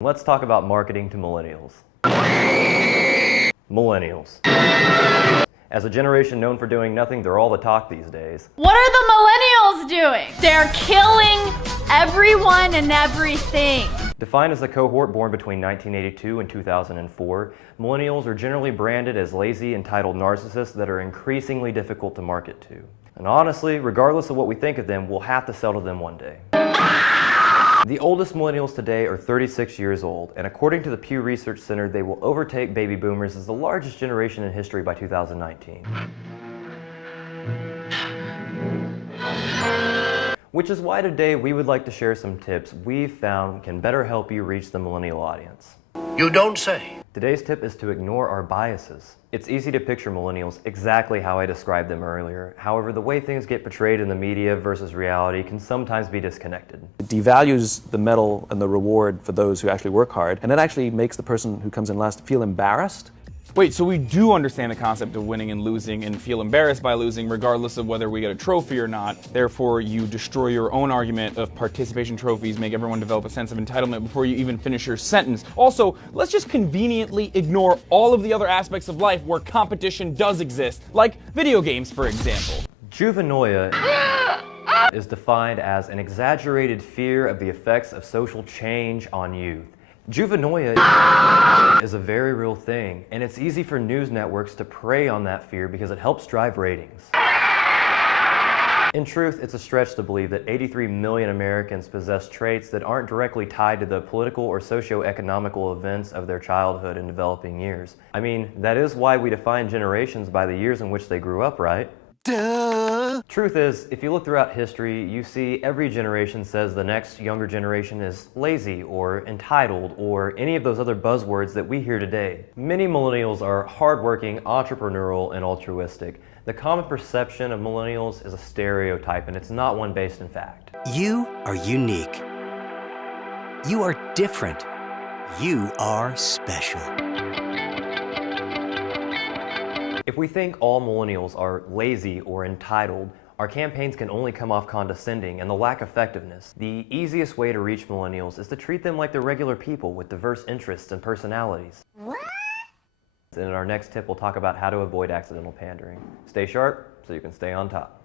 Let's talk about marketing to millennials. Millennials. As a generation known for doing nothing, they're all the talk these days. What are the millennials doing? They're killing everyone and everything. Defined as a cohort born between 1982 and 2004, millennials are generally branded as lazy, entitled narcissists that are increasingly difficult to market to. And honestly, regardless of what we think of them, we'll have to sell to them one day. The oldest millennials today are 36 years old, and according to the Pew Research Center, they will overtake baby boomers as the largest generation in history by 2019. Which is why today we would like to share some tips we've found can better help you reach the millennial audience. You don't say. Today's tip is to ignore our biases. It's easy to picture millennials exactly how I described them earlier. However, the way things get portrayed in the media versus reality can sometimes be disconnected. It devalues the medal and the reward for those who actually work hard, and it actually makes the person who comes in last feel embarrassed. Wait, so we do understand the concept of winning and losing and feel embarrassed by losing regardless of whether we get a trophy or not. Therefore, you destroy your own argument of participation trophies, make everyone develop a sense of entitlement before you even finish your sentence. Also, let's just conveniently ignore all of the other aspects of life where competition does exist, like video games, for example. Juvenoia is defined as an exaggerated fear of the effects of social change on youth. Juvenoia is a very real thing, and it's easy for news networks to prey on that fear because it helps drive ratings. In truth, it's a stretch to believe that 83 million Americans possess traits that aren't directly tied to the political or socio-economical events of their childhood and developing years. I mean, that is why we define generations by the years in which they grew up, right? Duh! Truth is, if you look throughout history, you see every generation says the next younger generation is lazy or entitled or any of those other buzzwords that we hear today. Many millennials are hardworking, entrepreneurial, and altruistic. The common perception of millennials is a stereotype, and it's not one based in fact. You are unique. You are different. You are special. If we think all millennials are lazy or entitled, our campaigns can only come off condescending and the lack of effectiveness. The easiest way to reach millennials is to treat them like they're regular people with diverse interests and personalities. What? And in our next tip, we'll talk about how to avoid accidental pandering. Stay sharp so you can stay on top.